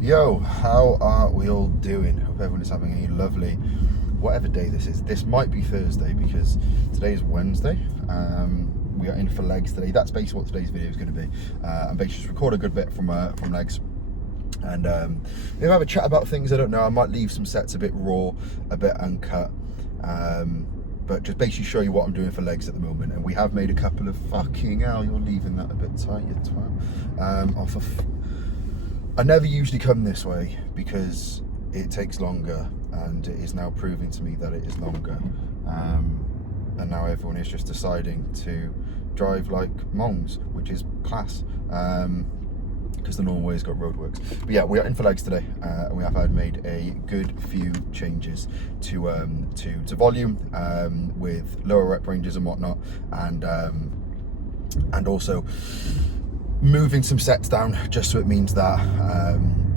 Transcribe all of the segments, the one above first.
Yo, how are we all doing? Hope everyone is having a lovely, whatever day this is. This might be Thursday because today is Wednesday. We are in for legs today. That's basically what today's video is going to be. I'm basically just record a good bit from legs. And maybe have a chat about things. I don't know. I might leave some sets a bit raw, a bit uncut. But just basically show you what I'm doing for legs at the moment. And we have made a couple of fucking hell. You're leaving that a bit tight, you twat. I never usually come this way because it takes longer, and it is now proving to me that it is longer. And now everyone is just deciding to drive like mongs, which is class. Because the normal way's got roadworks. But yeah, we are in for legs today, and we have made a good few changes to volume, with lower rep ranges and whatnot, and also moving some sets down, just so it means that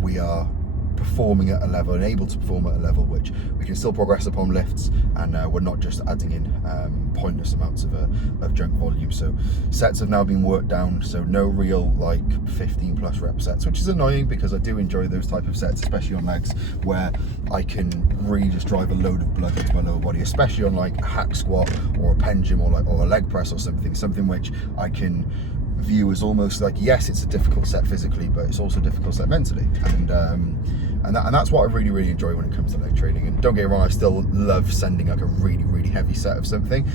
we are performing at a level and able to perform at a level which we can still progress upon lifts, and we're not just adding in pointless amounts of junk volume. So sets have now been worked down, so no real like 15 plus rep sets, which is annoying because I do enjoy those type of sets, especially on legs, where I can really just drive a load of blood into my lower body, especially on like a hack squat or a pendulum or a leg press or something which I can view as almost like, yes, it's a difficult set physically, but it's also a difficult set mentally, and that's what I really enjoy when it comes to leg training. And don't get me wrong, I still love sending like a really heavy set of something,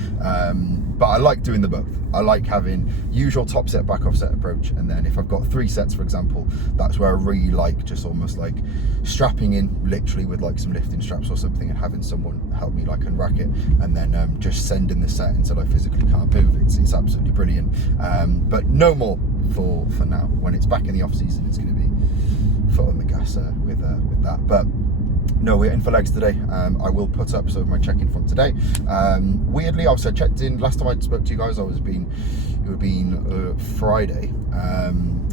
but I like doing the both. I like having usual top set, back off set approach, and then if I've got 3 sets, for example, that's where I really like just almost like strapping in literally with like some lifting straps or something, and having someone help me like unrack it, and then just sending the set until I physically can't move. It's absolutely brilliant. But no more for now. When it's back in the off season, it's going to be foot on the gas with that. But no, we're in for legs today. I will put up some of my check-in from today. Weirdly, obviously I checked in last time I spoke to you guys. It would have been Friday.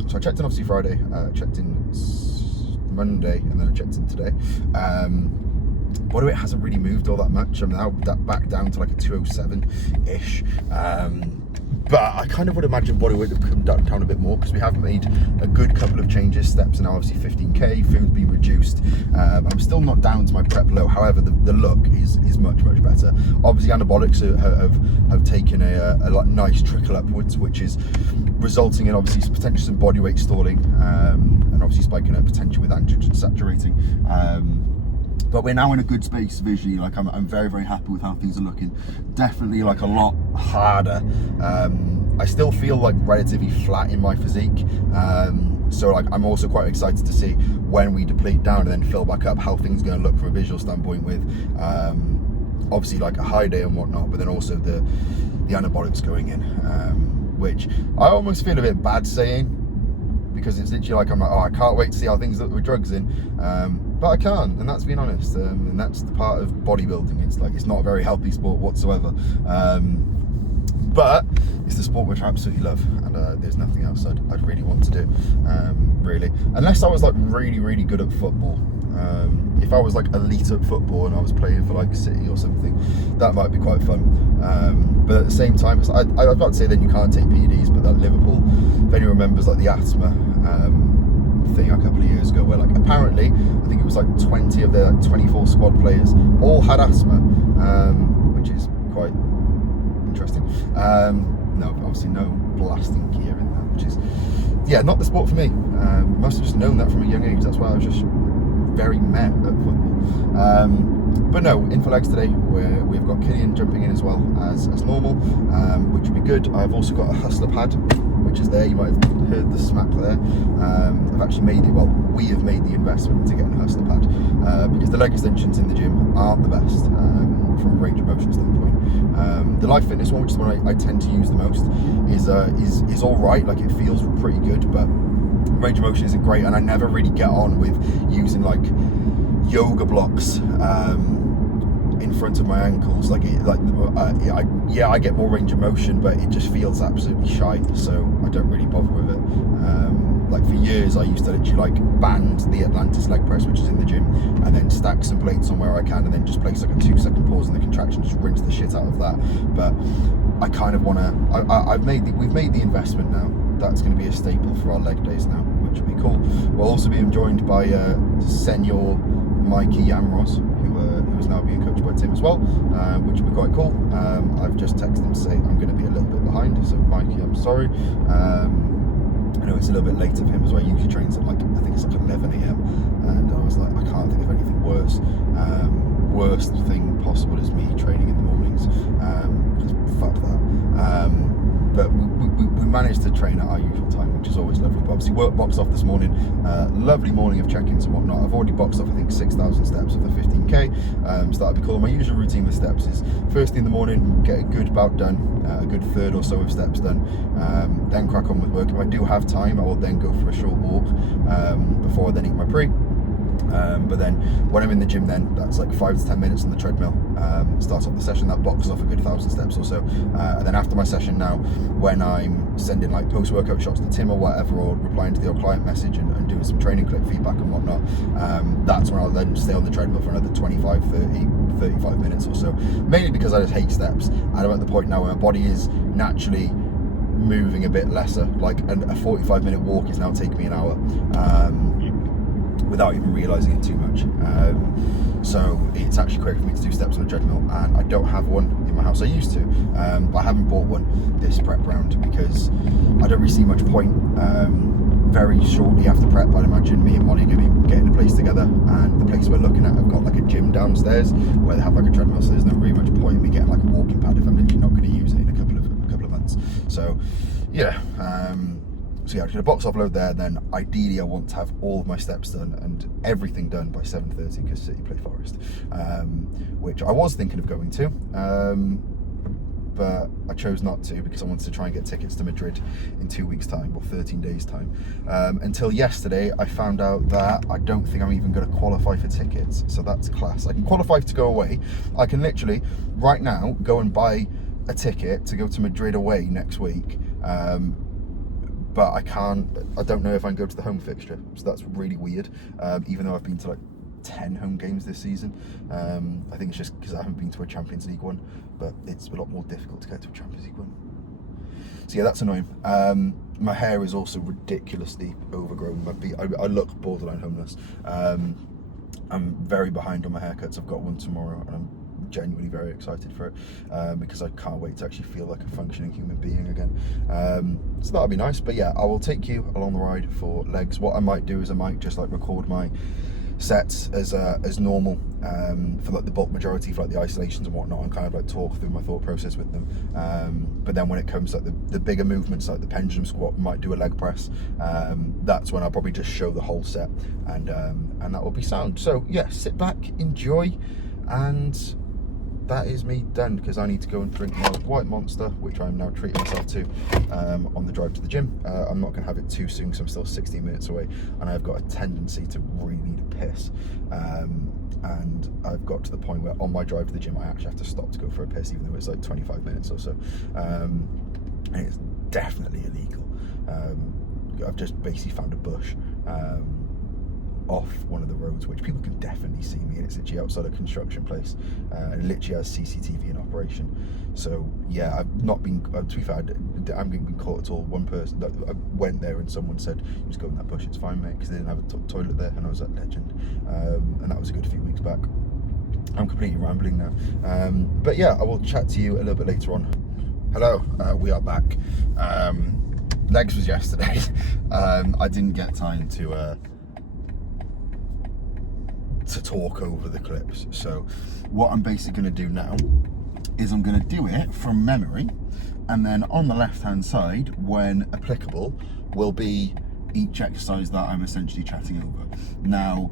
So I checked in obviously Friday, checked in Monday, and then I checked in today. Body weight hasn't really moved all that much. I'm now back down to like a 207-ish. But I kind of would imagine body weight would come down a bit more, because we have made a good couple of changes. Steps are now obviously 15k, food's been reduced. I'm still not down to my prep low, however the look is much better. Obviously anabolics have taken a nice trickle upwards, which is resulting in obviously potentially some body weight stalling, and obviously spiking up potential with androgen saturating. But we're now in a good space visually. Like I'm very happy with how things are looking. Definitely like a lot harder. I still feel like relatively flat in my physique. So like I'm also quite excited to see when we deplete down and then fill back up, how things are going to look from a visual standpoint, with obviously like a high day and whatnot, but then also the anabolics going in, which I almost feel a bit bad saying, because it's literally like I'm like, oh, I can't wait to see how things look with drugs in. But I can't, and that's being honest, and that's the part of bodybuilding. It's like, it's not a very healthy sport whatsoever, but it's the sport which I absolutely love, and there's nothing else I'd really want to do, really, unless I was like really good at football. If I was like elite at football and I was playing for like City or something, that might be quite fun. But at the same time, I was about to say then you can't take PEDs, but that Liverpool, if anyone remembers like the asthma thing a couple of years ago, where like apparently I think it was like 20 of their 24 squad players all had asthma, which is quite interesting. No, obviously no blasting gear in that, which is, yeah, not the sport for me. Must have just known that from a young age. That's why I was just very meh at football. But no, in for legs today, where we've got Killian jumping in as well as normal, which would be good. I've also got a hustler pad, which is there. You might have heard the smack there. I've actually made it, well, we have made the investment to get a hustler pad, because the leg extensions in the gym aren't the best from a range of motion standpoint. The Life Fitness one, which is the one I tend to use the most, is all right. Like, it feels pretty good, but range of motion isn't great, and I never really get on with using like yoga blocks in front of my ankles. Like I get more range of motion, but it just feels absolutely shite, so I don't really bother with it. Like for years I used to literally like band the Atlantis leg press, which is in the gym, and then stack some plates on where I can, and then just place like a 2-second pause in the contraction, just rinse the shit out of that. But I kind of want to, we've made the investment now. That's going to be a staple for our leg days now, which which will be cool. We'll also be joined by Senior Mikey Yamros, who is now being coached by Tim as well, which will be quite cool. I've just texted him to say I'm going to be a little bit behind, so Mikey, I'm sorry. I know it's a little bit late of him as well. He usually trains at like, I think it's like 11 a.m. and I was like, I can't think of anything worse. Worst thing possible is me training in the mornings, because fuck that. But we managed to train at our usual time, which is always lovely. But obviously work boxed off this morning, lovely morning of check-ins and whatnot. I've already boxed off I think 6,000 steps of the 15k, so that'll be cool. My usual routine with steps is first in the morning, get a good bout done, a good third or so of steps done, then crack on with work. If I do have time, I will then go for a short walk before I then eat my pre. But then when I'm in the gym, then that's like 5 to 10 minutes on the treadmill. Starts off the session, that boxes off a good 1,000 steps or so, and then after my session now, when I'm sending like post-workout shots to Tim or whatever, or replying to the client message and doing some training clip feedback and whatnot, that's when I'll then stay on the treadmill for another 25, 30, 35 minutes or so, mainly because I just hate steps, and I'm at the point now where my body is naturally moving a bit lesser. Like a 45-minute walk is now taking me an hour, without even realising it too much. So it's actually quick for me to do steps on a treadmill, and I don't have one in my house. I used to, but I haven't bought one this prep round because I don't really see much point. Very shortly after prep, I'd imagine me and Molly are going to be getting a place together, and the place we're looking at have got like a gym downstairs where they have like a treadmill, so there's not really much point in me getting like a walking pad if I'm literally not going to use it in a couple of months. So yeah, so yeah, I'm going to box offload there. Then ideally I want to have all of my steps done and everything done by 7:30 because City play Forest, which I was thinking of going to, but I chose not to because I wanted to try and get tickets to Madrid in 2 weeks time or 13 days time. Until yesterday I found out that I don't think I'm even going to qualify for tickets, so that's class. I can qualify to go away. I can literally right now go and buy a ticket to go to Madrid away next week, but I don't know if I can go to the home fixture, so that's really weird, even though I've been to like 10 home games this season. I think it's just because I haven't been to a Champions League one, but it's a lot more difficult to get to a Champions League one. So yeah, that's annoying. My hair is also ridiculously overgrown. I look borderline homeless. I'm very behind on my haircuts. I've got one tomorrow and I'm genuinely very excited for it, because I can't wait to actually feel like a functioning human being again. So that'll be nice. But yeah, I will take you along the ride for legs. What I might do is I might just like record my sets as normal, for like the bulk majority, for like the isolations and whatnot, and kind of like talk through my thought process with them. But then when it comes to like the bigger movements, like the pendulum squat, might do a leg press. That's when I'll probably just show the whole set, and that will be sound. So yeah, sit back, enjoy, and that is me done, because I need to go and drink my White Monster, which I'm now treating myself to on the drive to the gym. I'm not going to have it too soon because I'm still 16 minutes away, and I've got a tendency to really need a piss. And I've got to the point where on my drive to the gym I actually have to stop to go for a piss, even though it's like 25 minutes or so. And it's definitely illegal. I've just basically found a bush off one of the roads, which people can definitely see me, and it's literally outside a construction place, and it literally has CCTV in operation. So yeah, I've not been, to be fair, I haven't been caught at all. One person, I went there and someone said, "You just go in that bush, it's fine, mate," because they didn't have a toilet there, and I was like, legend. And that was a good few weeks back. I'm completely rambling now, but yeah, I will chat to you a little bit later on. Hello, we are back. Legs was yesterday. I didn't get time to talk over the clips, so what I'm basically going to do now is I'm going to do it from memory, and then on the left hand side, when applicable, will be each exercise that I'm essentially chatting over. Now,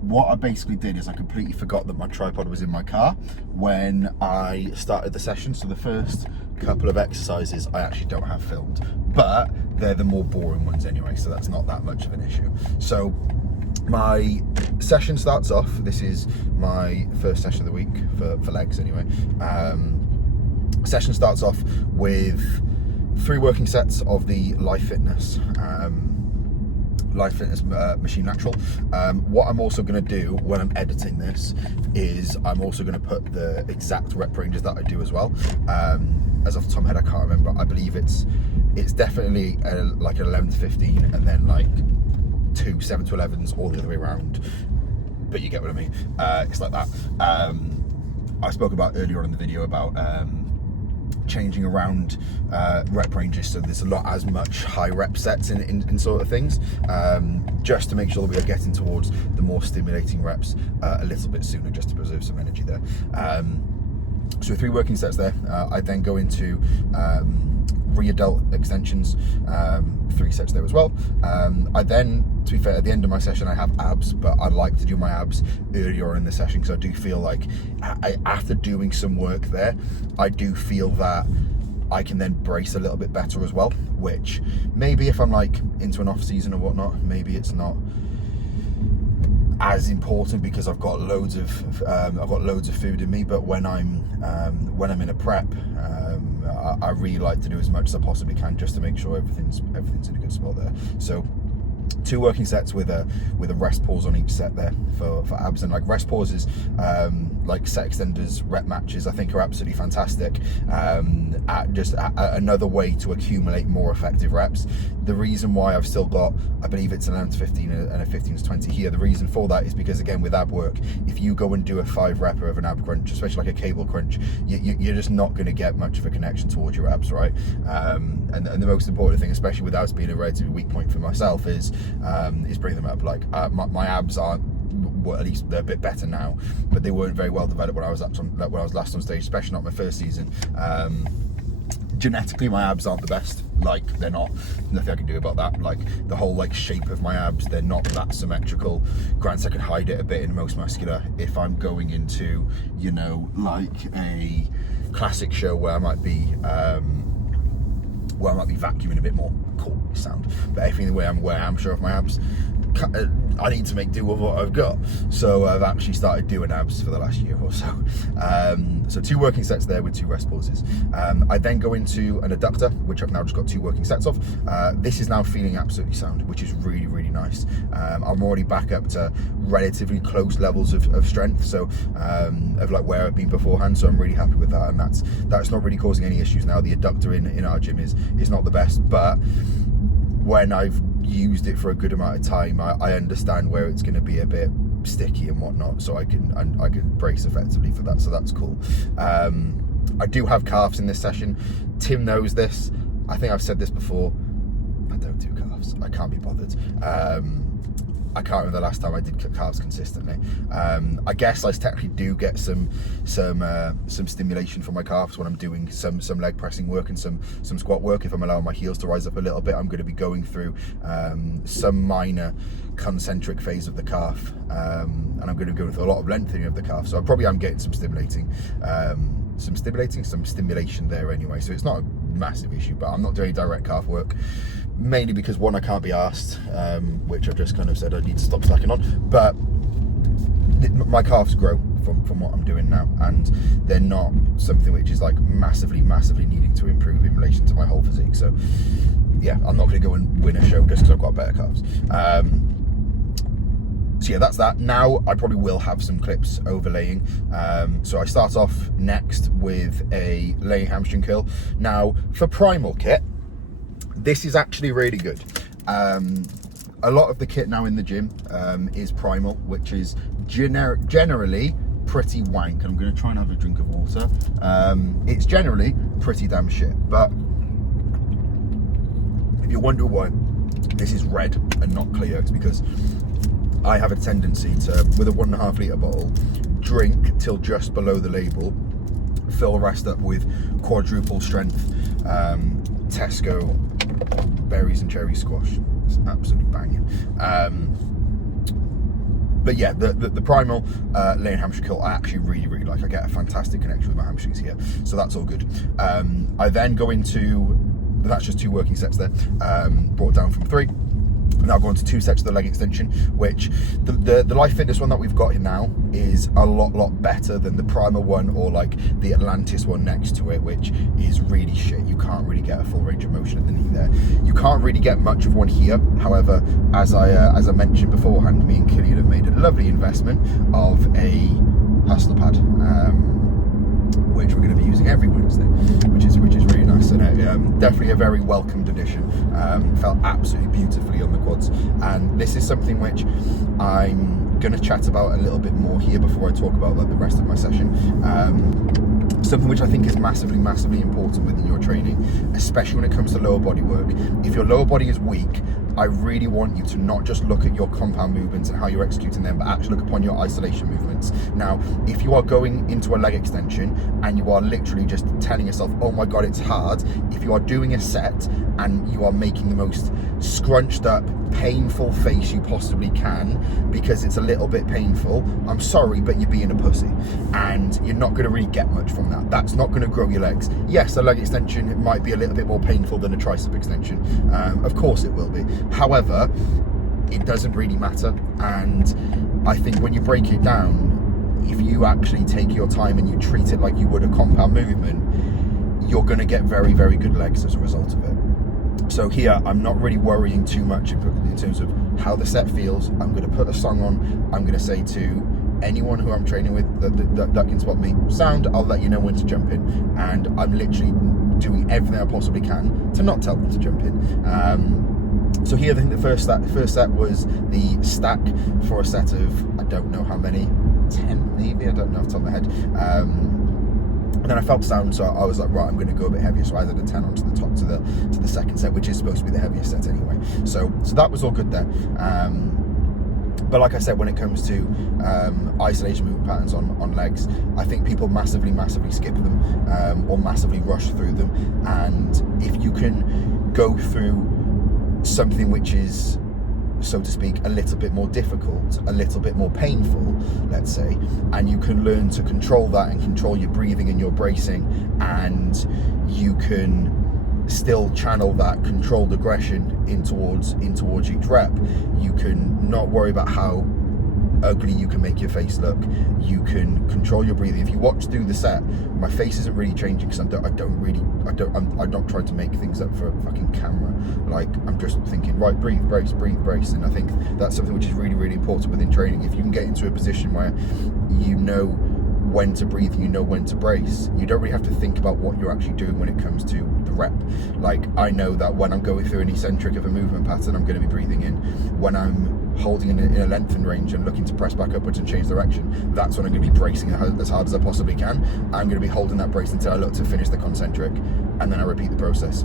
what I basically did is I completely forgot that my tripod was in my car when I started the session, so the first couple of exercises I actually don't have filmed, but they're the more boring ones anyway, so that's not that much of an issue. So my session starts off, this is my first session of the week for legs anyway. Session starts off with 3 working sets of the Life Fitness Machine Natural. What I'm also going to do when I'm editing this is I'm also going to put the exact rep ranges that I do as well. As off the top of my head, I can't remember. I believe it's definitely like an 11 to 15, and then like 2 7 to 11s all the other way around, but you get what I mean. It's like that. I spoke about earlier on in the video about changing around rep ranges, so there's not as much high rep sets in sort of things, just to make sure that we are getting towards the more stimulating reps a little bit sooner, just to preserve some energy there. So 3 working sets there. I then go into re-adult extensions, 3 sets there as well. I then, to be fair, at the end of my session I have abs, but I like to do my abs earlier on in the session, because I do feel like after doing some work there, I do feel that I can then brace a little bit better as well, which maybe if I'm like into an off season or whatnot, maybe it's not as important because I've got loads of food in me. But when I'm in a prep, I really like to do as much as I possibly can, just to make sure everything's in a good spot there. So 2 working sets with a rest pause on each set there for abs. And like rest pauses, like set extenders, rep matches, I think are absolutely fantastic. Just another way to accumulate more effective reps. The reason why I've still got, I believe it's an 11 to 15 and a 15 to 20 here, the reason for that is because, again, with ab work, if you go and do a 5 repper of an ab crunch, especially like a cable crunch, you're just not going to get much of a connection towards your abs, right? And the most important thing, especially with abs being a relatively weak point for myself, is bringing them up. Like my abs aren't, well, at least they're a bit better now, but they weren't very well developed when I was last on stage, especially not my first season. Genetically, my abs aren't the best. Like, they're not. Nothing I can do about that. Like, the whole like shape of my abs, they're not that symmetrical. Granted, I can hide it a bit in most muscular if I'm going into, you know, like a classic show where I might be vacuuming a bit more. Cool sound. But everything where I'm sure of my abs, I need to make do with what I've got. So I've actually started doing abs for the last year or so. So 2 working sets there with 2 rest pauses. I then go into an adductor, which I've now just got 2 working sets of. This is now feeling absolutely sound, which is really, really nice. I'm already back up to relatively close levels of strength, so of like where I've been beforehand. So I'm really happy with that, and that's not really causing any issues now. The adductor in our gym is not the best, but when I've used it for a good amount of time, I understand where it's going to be a bit sticky and whatnot, so I can brace effectively for that, so that's cool. I do have calves in this session. Tim knows this. I think I've said this before. I don't do calves. I can't be bothered. I can't remember the last time I did calves consistently. I guess I technically do get some stimulation from my calves when I'm doing some leg pressing work and some squat work. If I'm allowing my heels to rise up a little bit, I'm going to be going through some minor concentric phase of the calf, and I'm going to go through a lot of lengthening of the calf. So I probably am getting some stimulation there anyway. So it's not a massive issue, but I'm not doing direct calf work. Mainly because, one, I can't be asked, which I've just kind of said I need to stop slacking on. But my calves grow from what I'm doing now, and they're not something which is like massively needing to improve in relation to my whole physique. So yeah, I'm not going to go and win a show just because I've got better calves. So yeah, that's that. Now I probably will have some clips overlaying. So I start off next with a laying hamstring curl. Now for primal kit, this is actually really good. A lot of the kit now in the gym is primal, which is generally pretty wank. I'm going to try and have a drink of water. It's generally pretty damn shit. But if you're wondering why this is red and not clear, it's because I have a tendency to, with a 1.5 litre bottle, drink till just below the label, fill the rest up with quadruple strength Tesco berries and cherry squash. It's absolutely banging. But yeah, the primal laying hamstring curl I actually really like. I get a fantastic connection with my hamstrings here, so that's all good. I then go into, that's just 2 working sets there, brought down from 3. Now go on to 2 sets of the leg extension, which the Life Fitness one that we've got here now is a lot better than the Primal one or like the Atlantis one next to it, which is really shit. You can't really get a full range of motion at the knee there. You can't really get much of one here. However, as I mentioned beforehand, me and Killian have made a lovely investment of a hustler pad. which we're going to be using every Wednesday, which is really nice, and definitely a very welcomed addition. Felt absolutely beautifully on the quads, and this is something which I'm going to chat about a little bit more here before I talk about like the rest of my session. Something which I think is massively important within your training, especially when it comes to lower body work. If your lower body is weak, I really want you to not just look at your compound movements and how you're executing them, but actually look upon your isolation movements. Now, if you are going into a leg extension and you are literally just telling yourself, oh my God, it's hard, if you are doing a set and you are making the most scrunched up, painful face you possibly can because it's a little bit painful, I'm sorry, but you're being a pussy, and you're not going to really get much from that. That's not going to grow your legs. Yes, a leg extension, it might be a little bit more painful than a tricep extension. Of course it will be. However, it doesn't really matter, and I think when you break it down, if you actually take your time and you treat it like you would a compound movement, you're going to get very good legs as a result of it. So here, I'm not really worrying too much in terms of how the set feels. I'm going to put a song on. I'm going to say to anyone who I'm training with that can spot me, sound, I'll let you know when to jump in. And I'm literally doing everything I possibly can to not tell them to jump in. So here, I think the first set was the stack for a set of, I don't know how many, 10 maybe, I don't know off the top of my head. And then I felt sound, so I was like, right, I'm going to go a bit heavier. So I added a 10 onto the top to the second set, which is supposed to be the heaviest set anyway. So that was all good there. But like I said, when it comes to isolation movement patterns on legs, I think people massively skip them or massively rush through them. And if you can go through something which is, so to speak, a little bit more difficult, a little bit more painful, let's say, and you can learn to control that and control your breathing and your bracing, and you can still channel that controlled aggression in towards each rep, you can not worry about how ugly you can make your face look. You can control your breathing. If you watch through the set, my face isn't really changing because I'm not trying to make things up for a fucking camera. Like, I'm just thinking, right, breathe, brace, and I think that's something which is really important within training. If you can get into a position where you know when to breathe and you know when to brace, you don't really have to think about what you're actually doing when it comes to the rep. Like, I know that when I'm going through an eccentric of a movement pattern, I'm going to be breathing in. When I'm holding in a lengthened range and looking to press back upwards and change direction, that's when I'm going to be bracing as hard as I possibly can. I'm going to be holding that brace until I look to finish the concentric, and then I repeat the process.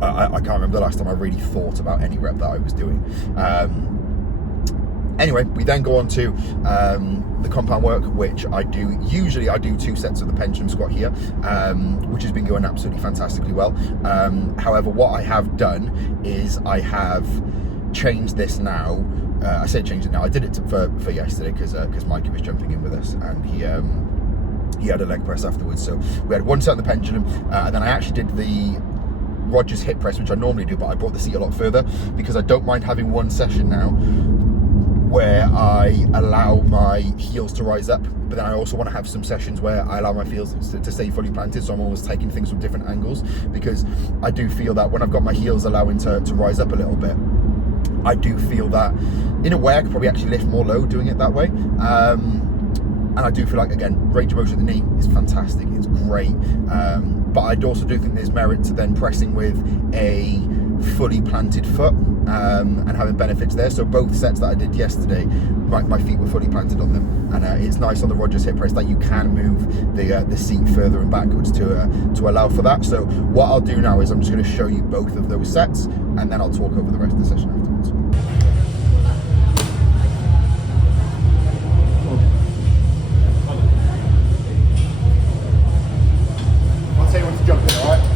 I can't remember the last time I really thought about any rep that I was doing. Anyway, we then go on to the compound work, which I do 2 sets of the pendulum squat here, which has been going absolutely fantastically well. However, what I have done is I have changed this now. I say change it now. I did it for yesterday because Mikey was jumping in with us, and he had a leg press afterwards. So we had 1 set of the pendulum, and then I actually did the Rogers hip press, which I normally do, but I brought the seat a lot further because I don't mind having one session now where I allow my heels to rise up, but then I also want to have some sessions where I allow my heels to stay fully planted, so I'm always taking things from different angles, because I do feel that when I've got my heels allowing to rise up a little bit, I do feel that in a way I could probably actually lift more load doing it that way. And I do feel like, again, range of motion of the knee is fantastic, it's great, but I also do think there's merit to then pressing with a fully planted foot and having benefits there. So both sets that I did yesterday, my feet were fully planted on them, and it's nice on the Rogers hip press that you can move the seat further and backwards to allow for that. So what I'll do now is I'm just going to show you both of those sets, and then I'll talk over the rest of the session afterwards. I'll tell you when to jump in, alright?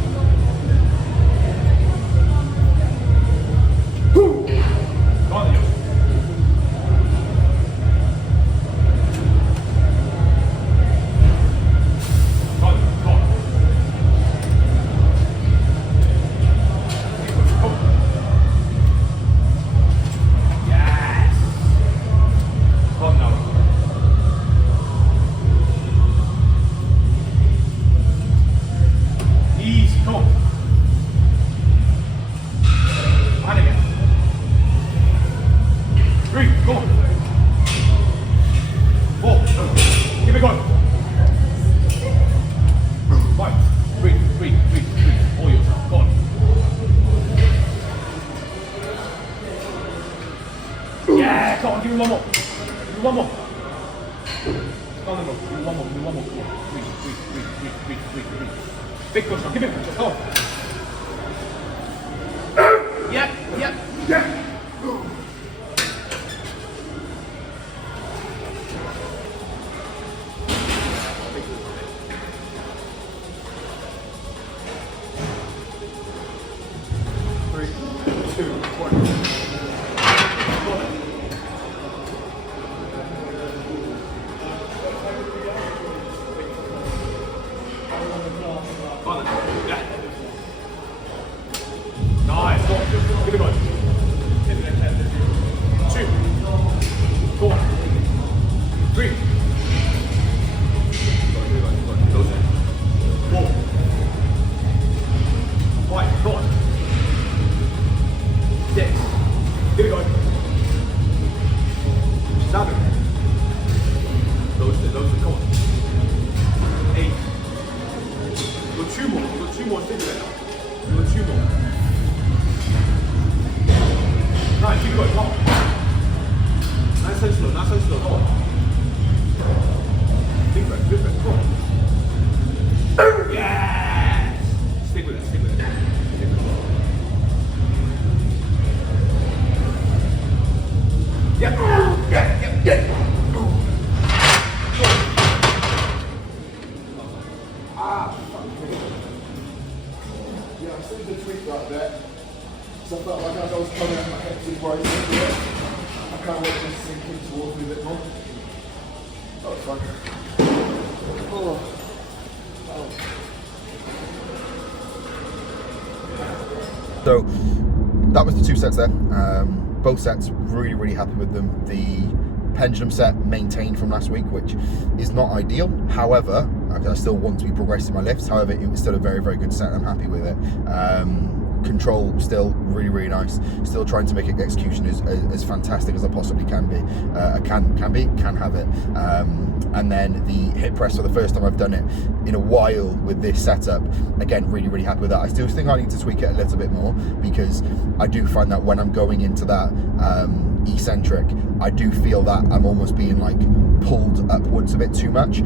one more. No. Do one more. Breathe. Big push now. Give it a push. Come on. Yeah. 3, 2, 1. Nice. Give it going. 2, 4, 3. 4, 5, go on. 6. Give it going. 7. Those are come on. 8. Go 2 more. Stick with it. Go 2 more. 9. Keep going. Come on. Nice and slow. Come on. Big breath. Come on. Yes. Stick with it. Yeah. Yeah, I see the tweet right there. So I felt like as I was coming out, my head was right into it. I can't wait to sink in towards me a bit more. That was fun. So that was the 2 sets there. Both sets, really happy with them. The pendulum set maintained from last week, which is not ideal. However, I still want to be progressing my lifts. However, it was still a very good set. I'm happy with it. Control still really nice. Still trying to make execution as fantastic as I possibly can be. Can have it. And then the hip press for the first time I've done it in a while with this setup. Again, really happy with that. I still think I need to tweak it a little bit more, because I do find that when I'm going into that eccentric, I do feel that I'm almost being like pulled upwards a bit too much.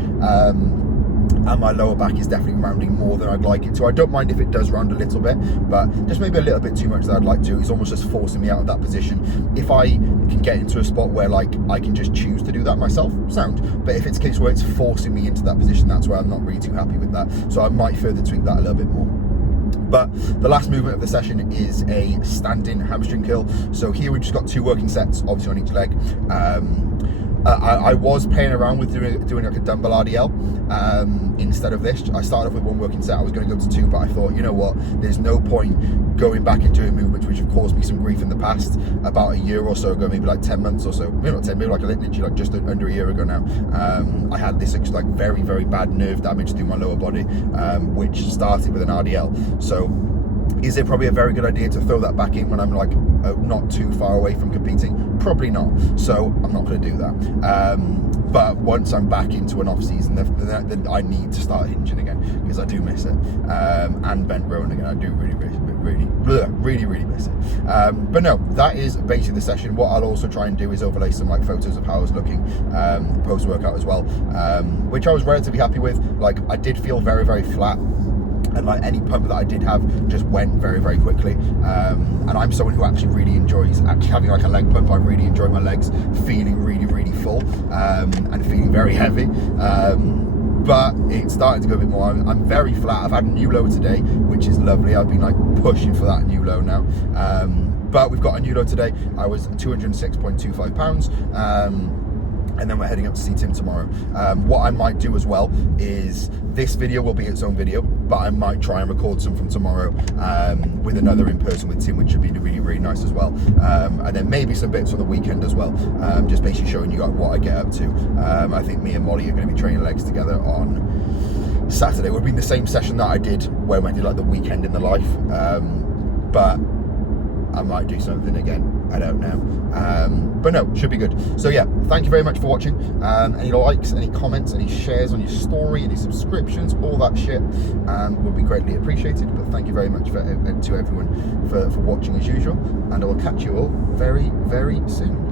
And my lower back is definitely rounding more than I'd like it to. I don't mind if it does round a little bit, but just maybe a little bit too much that I'd like to. It's almost just forcing me out of that position. If I can get into a spot where like I can just choose to do that myself, sound. But if it's a case where it's forcing me into that position, that's where I'm not really too happy with that. So I might further tweak that a little bit more. But the last movement of the session is a standing hamstring curl. So here we've just got 2 working sets, obviously on each leg. I was playing around with doing like a dumbbell RDL instead of this. I started off with 1 working set. I was going to go to 2, but I thought, you know what? There's no point going back and doing movements which have caused me some grief in the past. About a year or so ago, maybe like 10 months or so. Maybe not 10, maybe like literally like just under a year ago now. I had this like very bad nerve damage through my lower body, which started with an RDL. So is it probably a very good idea to throw that back in when I'm like not too far away from competing? Probably not. So I'm not going to do that. But once I'm back into an off season, then I need to start hinging again, because I do miss it. And bent rowing again. I do really miss it. But no, that is basically the session. What I'll also try and do is overlay some like photos of how I was looking post workout as well, which I was relatively happy with. Like I did feel very flat. And like any pump that I did have just went very quickly. And I'm someone who actually really enjoys having like a leg pump. I really enjoy my legs feeling really full and feeling very heavy. But it's starting to go a bit more. I'm very flat. I've had a new low today, which is lovely. I've been like pushing for that new low now. But we've got a new low today. I was 206.25 pounds. And then we're heading up to see Tim tomorrow. What I might do as well is, this video will be its own video, but I might try and record some from tomorrow with another in person with Tim, which should be really nice as well. And then maybe some bits on the weekend as well, just basically showing you what I get up to. I think me and Molly are going to be training legs together on Saturday. It would be the same session that I did when I did like the weekend in the life, but I might do something again. I don't know. But no, should be good. So yeah, thank you very much for watching. Any likes, any comments, any shares on your story, any subscriptions, all that shit would be greatly appreciated. But thank you very much to everyone for watching as usual. And I will catch you all very soon.